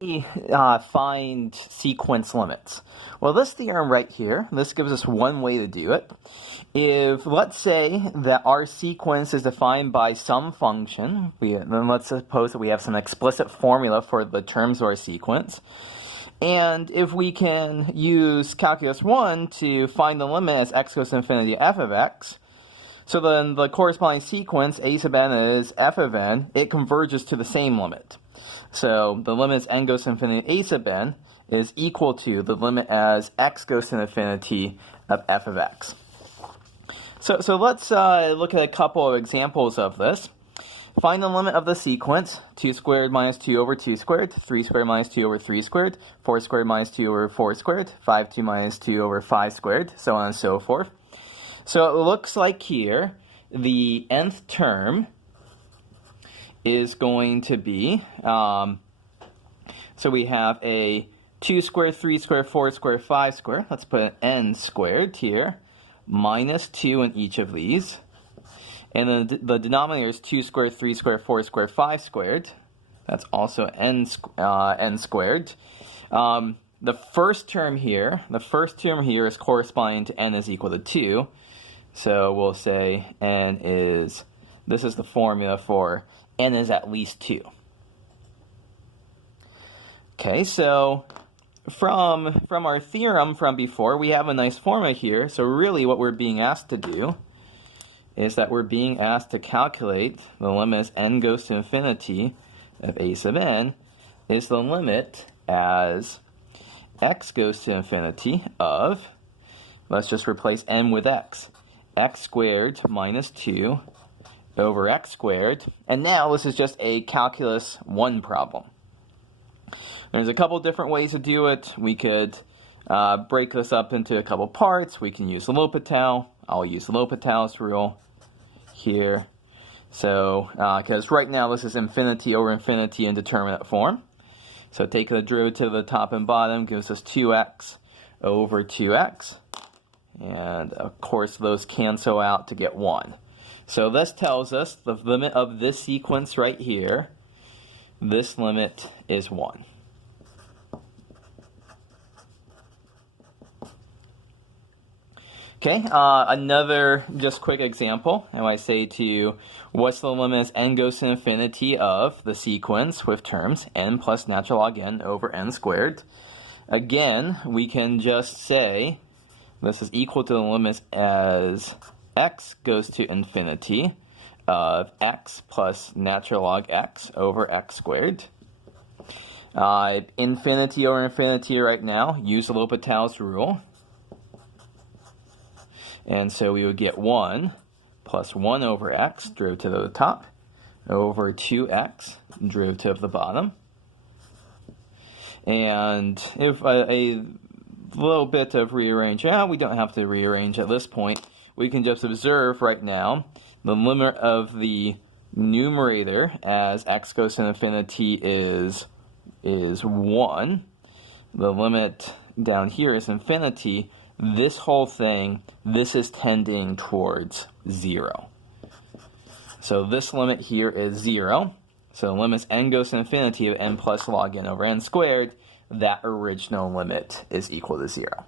Find sequence limits? Well, this theorem right here, this gives us one way to do it. If, let's say, that our sequence is defined by some function, then let's suppose that we have some explicit formula for the terms of our sequence. And if we can use calculus 1 to find the limit as x goes to infinity of f of x, so then the corresponding sequence, a sub n is f of n, it converges to the same limit. So the limit as n goes to infinity a sub n is equal to the limit as x goes to infinity of f of x. So let's look at a couple of examples of this. Find the limit of the sequence, 2 squared minus 2 over 2 squared, 3 squared minus 2 over 3 squared, 4 squared minus 2 over 4 squared, 5 2 minus 2 over 5 squared, so on and so forth. So it looks like here the nth term is going to be, so we have a 2 squared, 3 squared, 4 squared, 5 squared. Let's put an n squared here, minus 2 in each of these. And then the denominator is 2 squared, 3 squared, 4 squared, 5 squared. That's also n squared. The first term here is corresponding to n is equal to 2. So we'll say this is the formula for n is at least 2. Okay, so from our theorem from before, we have a nice formula here. So really what we're being asked to do is that we're being asked to calculate the limit as n goes to infinity of a sub n is the limit as x goes to infinity of, let's just replace n with x squared minus 2 over x squared. And now this is just a calculus 1 problem. There's a couple different ways to do it. We could break this up into a couple parts. We can use the L'Hopital. I'll use the L'Hopital's rule here. So, because right now this is infinity over infinity in determinate form. So take the derivative of the top and bottom gives us 2x over 2x. And of course those cancel out to get 1. So this tells us the limit of this sequence right here, this limit is 1. Okay, another just quick example. And I say to you, what's the limit as n goes to infinity of the sequence with terms n plus natural log n over n squared? Again, we can just say this is equal to the limit as x goes to infinity of x plus natural log x over x squared. Infinity over infinity right now, use the L'Hopital's rule. And so we would get 1 plus 1 over x, derivative of the top, over 2x, derivative of the bottom. And if a little bit of rearranging, we don't have to rearrange at this point. We can just observe right now the limit of the numerator as x goes to infinity is 1. The limit down here is infinity. This whole thing, this is tending towards 0. So this limit here is 0. So the limit n goes to infinity of n plus log n over n squared. That original limit is equal to 0.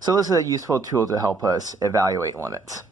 So this is a useful tool to help us evaluate limits.